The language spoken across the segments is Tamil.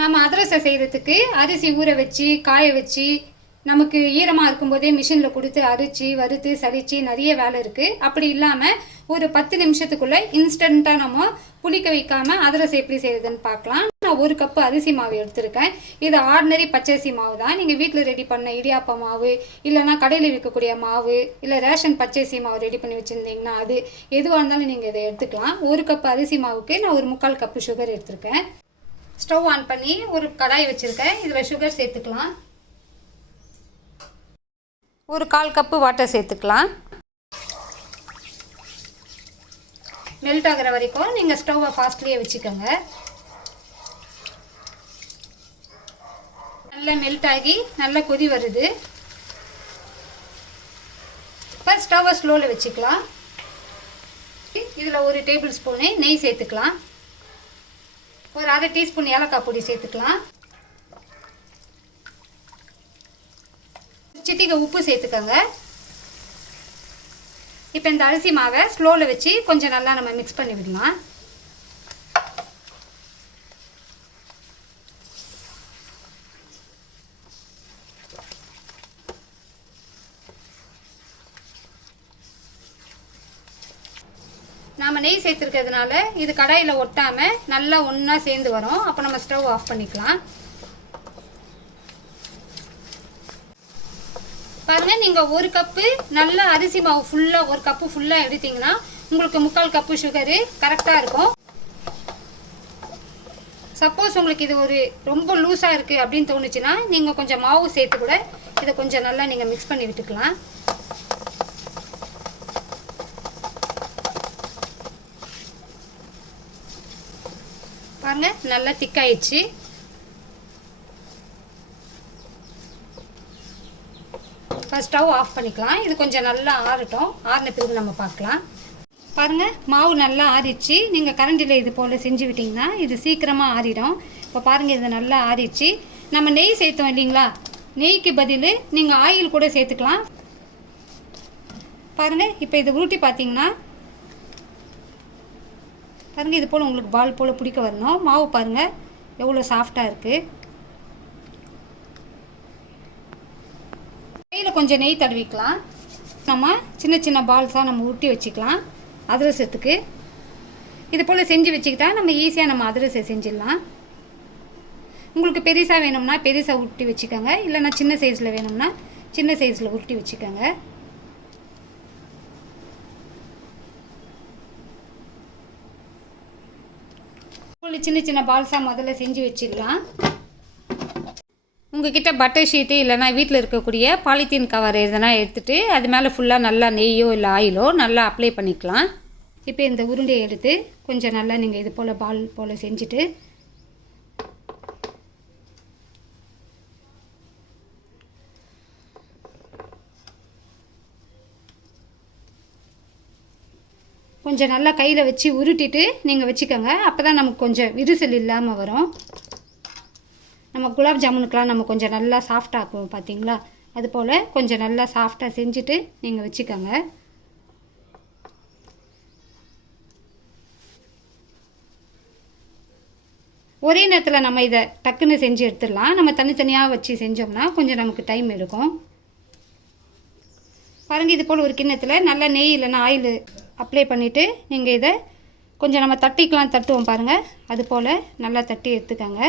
நம்ம அதிரசம் செய்கிறதுக்கு அரிசி ஊற வச்சு காய வச்சு நமக்கு ஈரமாக இருக்கும்போதே மிஷினில் கொடுத்து அரிச்சு வறுத்து சரித்து நிறைய வேலை இருக்குது அப்படி இல்லாமல் ஒரு பத்து நிமிஷத்துக்குள்ளே இன்ஸ்டண்ட்டாக நம்ம புளிக்க வைக்காமல் அதிரசம் எப்படி செய்யுதுன்னு பார்க்கலாம். நான் ஒரு கப்பு அரிசி மாவு எடுத்திருக்கேன். இது ஆர்டினரி பச்சரிசி மாவு தான். நீங்கள் வீட்டில் ரெடி பண்ண இடியாப்ப மாவு இல்லைன்னா கடையில் விற்கக்கூடிய மாவு இல்லை ரேஷன் பச்சரிசி மாவு ரெடி பண்ணி வச்சுருந்தீங்கன்னா அது எதுவாக இருந்தாலும் நீங்கள் இதை எடுத்துக்கலாம். ஒரு கப் அரிசி மாவுக்கு நான் ஒரு முக்கால் கப்பு சுகர் எடுத்திருக்கேன். ஸ்டவ் ஆன் பண்ணி ஒரு கடாய் வச்சுருக்கேன். இதில் சுகர் சேர்த்துக்கலாம். ஒரு கால் கப்பு வாட்டர் சேர்த்துக்கலாம். மெல்ட் ஆகிற வரைக்கும் நீங்கள் ஸ்டவ்வை ஃபாஸ்ட்லேயே வச்சுக்கோங்க. நல்லா மெல்ட் ஆகி நல்லா கொதி வருது. இப்போ ஸ்டவ்வை ஸ்லோவில் வச்சுக்கலாம். இதில் ஒரு டேபிள் ஸ்பூனு நெய் சேர்த்துக்கலாம். ஒரு அரை டீஸ்பூன் ஏலக்காய் பொடி சேர்த்துக்கலாம். சிட்டிகை உப்பு சேர்த்துக்கோங்க. இப்போ இந்த அரிசி மாவை ஸ்லோவில் வச்சு கொஞ்சம் நல்லா நம்ம மிக்ஸ் பண்ணி விடலாம். நெய் சேர்த்துருக்கிறதுனால இது கடாயில் ஒட்டாமல் நல்லா ஒன்றா சேர்ந்து வரும். அப்போ நம்ம ஸ்டவ் ஆஃப் பண்ணிக்கலாம். பாருங்கள் நீங்கள் ஒரு கப்பு நல்லா அரிசி மாவு ஃபுல்லாக ஒரு கப்பு ஃபுல்லாக எடுத்தீங்கன்னா உங்களுக்கு முக்கால் கப்பு சுகரு கரெக்டாக இருக்கும். சப்போஸ் உங்களுக்கு இது ஒரு ரொம்ப லூஸாக இருக்குது அப்படின்னு தோணுச்சுன்னா நீங்கள் கொஞ்சம் மாவு சேர்த்து கூட இதை கொஞ்சம் நல்லா நீங்கள் மிக்ஸ் பண்ணி விட்டுக்கலாம். பாருங்க நல்லா திக்காயிடுச்சு இப்போ ஸ்டவ் ஆஃப் பண்ணிக்கலாம். இது கொஞ்சம் நல்லா ஆறட்டும். ஆறின பிறகு நம்ம பார்க்கலாம். பாருங்கள் மாவு நல்லா ஆறிடுச்சு. நீங்கள் கரண்டியில் இது போல் செஞ்சு விட்டிங்கன்னா இது சீக்கிரமாக ஆறிடும். இப்போ பாருங்கள் இது நல்லா ஆறிடுச்சு. நம்ம நெய் சேர்த்தோம் இல்லைங்களா? நெய்க்கு பதில் நீங்கள் ஆயில் கூட சேர்த்துக்கலாம். பாருங்கள் இப்போ இது உருட்டி பார்த்தீங்கன்னா பாருங்கள் இது போல் உங்களுக்கு பால் போல் பிடிக்க வரணும். மாவு பாருங்கள் எவ்வளோ சாஃப்டாக இருக்குது கையில் கொஞ்சம் நெய் தடவிக்கலாம். நம்ம சின்ன சின்ன பால்ஸாக நம்ம ஊட்டி வச்சுக்கலாம். அதிரசத்துக்கு. இது போல் செஞ்சு வச்சுக்கிட்டா நம்ம ஈஸியாக நம்ம அதிரசம் செஞ்சிடலாம். உங்களுக்கு பெருசாக வேணும்னா பெருசாக உருட்டி வச்சுக்கோங்க. இல்லைன்னா சின்ன சைஸில் வேணும்னா சின்ன சைஸில் உருட்டி வச்சுக்கோங்க. உங்களுக்கு சின்ன சின்ன பால்ஸாக முதல்ல செஞ்சு வச்சிடலாம். உங்ககிட்ட பட்டர் ஷீட்டு இல்லைனா வீட்டில் இருக்கக்கூடிய பாலித்தீன் கவர் எதனா எடுத்துகிட்டு அது மேலே ஃபுல்லாக நல்லா நெய்யோ இல்லை ஆயிலோ நல்லா அப்ளை பண்ணிக்கலாம். இப்போ இந்த உருண்டையை எடுத்து கொஞ்சம் நல்லா நீங்கள் இது போல் பால் போல் செஞ்சுட்டு கொஞ்சம் நல்லா கையில் வச்சு உருட்டிட்டு நீங்கள் வச்சுக்கோங்க. அப்போ தான் நமக்கு கொஞ்சம் விரிசல் இல்லாமல் வரும். நம்ம குலாப் ஜாமுனுக்கெலாம் நம்ம கொஞ்சம் நல்லா சாஃப்டாக்குவோம் பார்த்தீங்களா அது போல் கொஞ்சம் நல்லா சாஃப்டாக செஞ்சுட்டு நீங்கள் வச்சுக்கோங்க. ஒரே நேரத்தில் நம்ம இதை டக்குன்னு செஞ்சு எடுத்துடலாம். நம்ம தனித்தனியாக வச்சு செஞ்சோம்னா கொஞ்சம் நமக்கு டைம் எடுக்கும். பாருங்கள் இது போல் ஒரு கிண்ணத்தில் நல்லா நெய் இல்லைன்னா ஆயில் அப்ளை பண்ணிவிட்டு நீங்கள் இதை கொஞ்சம் நம்ம தட்டிக்கலாம் தட்டுவோம் பாருங்கள் அது போல் நல்லா தட்டி எடுத்துக்கோங்க.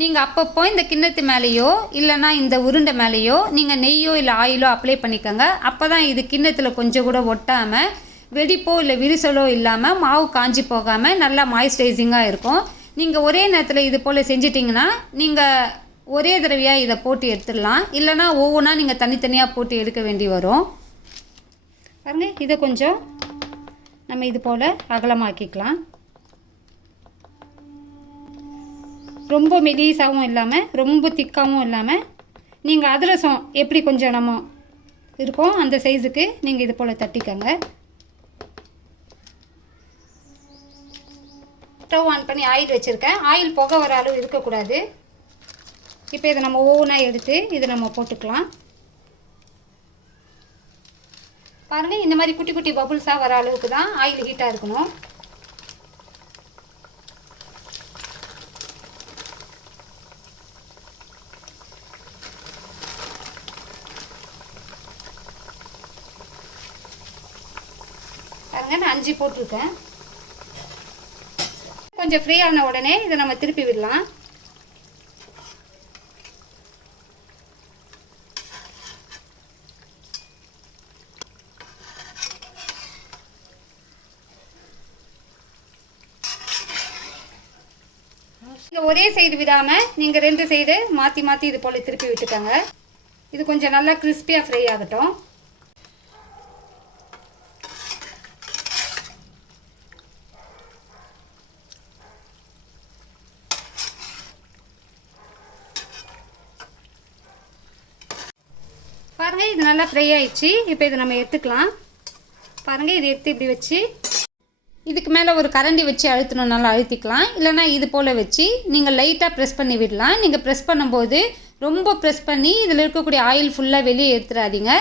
நீங்கள் அப்பப்போ இந்த கிண்ணத்து மேலேயோ இல்லைன்னா இந்த உருண்டை மேலேயோ நீங்கள் நெய்யோ இல்லை ஆயிலோ அப்ளை பண்ணிக்கோங்க. அப்போ தான் இது கிண்ணத்தில் கொஞ்சம் கூட ஒட்டாமல் வெடிப்போ இல்லை விரிசலோ இல்லாமல் மாவு காஞ்சி போகாமல் நல்லா மாய்ஸ்சரைசிங்காக இருக்கும். நீங்கள் ஒரே நேரத்தில் இது போல் செஞ்சிட்டிங்கன்னா நீங்கள் ஒரே தடவையாக இதை போட்டு எடுத்துடலாம். இல்லைனா ஒவ்வொன்றா நீங்கள் தனித்தனியாக போட்டு எடுக்க வேண்டி வரும். பாருங்க இதை கொஞ்சம் நம்ம இது போல் அகலமாக்கிக்கலாம். ரொம்ப மெலீஸாகவும் இல்லாமல் ரொம்ப திக்காகவும் இல்லாமல் நீங்கள் அதிரசம் எப்படி கொஞ்சம் நம்ம இருக்கோம் அந்த சைஸுக்கு நீங்கள் இது போல் தட்டிக்கோங்க. ஸ்டவ் ஆன் பண்ணி ஆயில் வச்சுருக்கேன். ஆயில் புகை வர அளவு இருக்கக்கூடாது. இப்போ இதை நம்ம ஒவ்வொன்றா எடுத்து இதை நம்ம போட்டுக்கலாம். பாருங்கள் இந்த மாதிரி குட்டி குட்டி பபுள்ஸாக வர அளவுக்கு தான் ஆயில் ஹீட்டாக இருக்கணும். பாருங்க நான் அஞ்சு போட்டிருக்கேன். கொஞ்சம் ஃப்ரீ ஆன உடனே இதை நம்ம திருப்பி விடலாம். நீங்கள் ஒரே சைடு விடாமல் நீங்கள் ரெண்டு சைடு மாற்றி மாற்றி இது போல் திருப்பி விட்டுக்கோங்க. இது கொஞ்சம் நல்லா கிறிஸ்பியாக ஃப்ரை ஆகட்டும். பாருங்க இது நல்லா ஃப்ரை ஆயிடுச்சு. இப்போ இதை நம்ம எடுத்துக்கலாம். பாருங்க இதை எடுத்து இப்படி வச்சு இதுக்கு மேலே ஒரு கரண்டி வச்சு அழுத்தணுன்னாலும் அழுத்திக்கலாம். இல்லைனா இது போல் வச்சு நீங்கள் லைட்டாக ப்ரெஸ் பண்ணி விடலாம். நீங்கள் ப்ரெஸ் பண்ணும்போது ரொம்ப ப்ரெஸ் பண்ணி இதில் இருக்கக்கூடிய ஆயில் ஃபுல்லாக வெளியே எடுத்துடாதீங்க.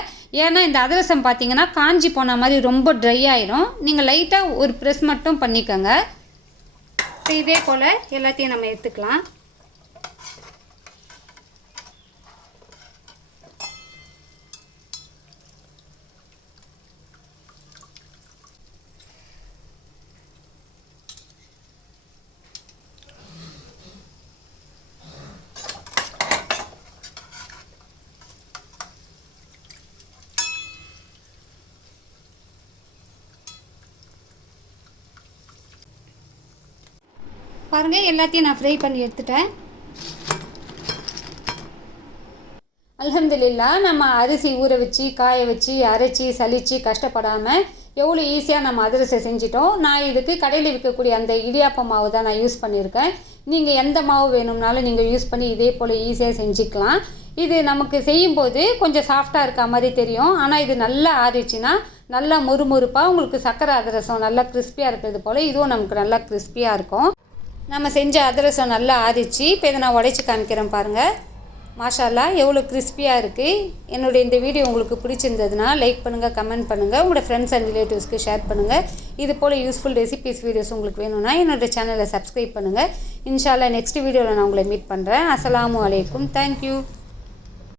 ஏன்னா இந்த அதிரசம் பார்த்தீங்கன்னா காஞ்சி போன மாதிரி ரொம்ப ட்ரை ஆயிடும் நீங்கள் லைட்டாக ஒரு ப்ரெஸ் மட்டும் பண்ணிக்கோங்க. இதே போல் எல்லாத்தையும் நம்ம எடுத்துக்கலாம். பாருங்கள் எல்லாத்தையும் நான் ஃப்ரை பண்ணி எடுத்துட்டேன். அல்ஹம்துலில்லா நம்ம அரிசி ஊற வச்சு காய வச்சு அரைச்சி சலிச்சு கஷ்டப்படாமல் எவ்வளோ ஈஸியாக நம்ம அதிரசம் செஞ்சிட்டோம். நான் இதுக்கு கடையில் விற்கக்கூடிய அந்த இடியாப்ப மாவு தான் நான் யூஸ் பண்ணியிருக்கேன். நீங்கள் எந்த மாவு வேணும்னாலும் நீங்கள் யூஸ் பண்ணி இதே போல் ஈஸியாக செஞ்சுக்கலாம். இது நமக்கு செய்யும்போது கொஞ்சம் சாஃப்டாக இருக்க மாதிரி தெரியும். ஆனால் இது நல்லா ஆறிச்சுன்னா நல்லா முறுமுறுப்பாக உங்களுக்கு சக்கரை அதிரசம் நல்லா கிறிஸ்பியாக இருக்கிறது போல் இதுவும் நமக்கு நல்லா கிறிஸ்பியாக இருக்கும். நம்ம செஞ்ச அதிரசம் நல்லா ஆறிச்சு. இப்போ இதை நான் உடைச்சி காமிக்கிறேன் பாருங்கள் மாஷாலா எவ்வளோ கிறிஸ்பியாக இருக்குது என்னுடைய இந்த வீடியோ உங்களுக்கு பிடிச்சிருந்ததுன்னா லைக் பண்ணுங்கள் கமெண்ட் பண்ணுங்கள் உங்களோட ஃப்ரெண்ட்ஸ் அண்ட் ரிலேட்டிவ்ஸ்க்கு ஷேர் பண்ணுங்கள் இது போல் யூஸ்ஃபுல் ரெசிபிஸ் வீடியோஸ் உங்களுக்கு வேணும்னா என்னோட சேனலை சப்ஸ்கிரைப் பண்ணுங்கள் இன்ஷால்லா நெக்ஸ்ட் வீடியோவில் நான் உங்களை மீட் பண்ணுறேன் அஸ்லாம் அலைக்கும். தேங்க்யூ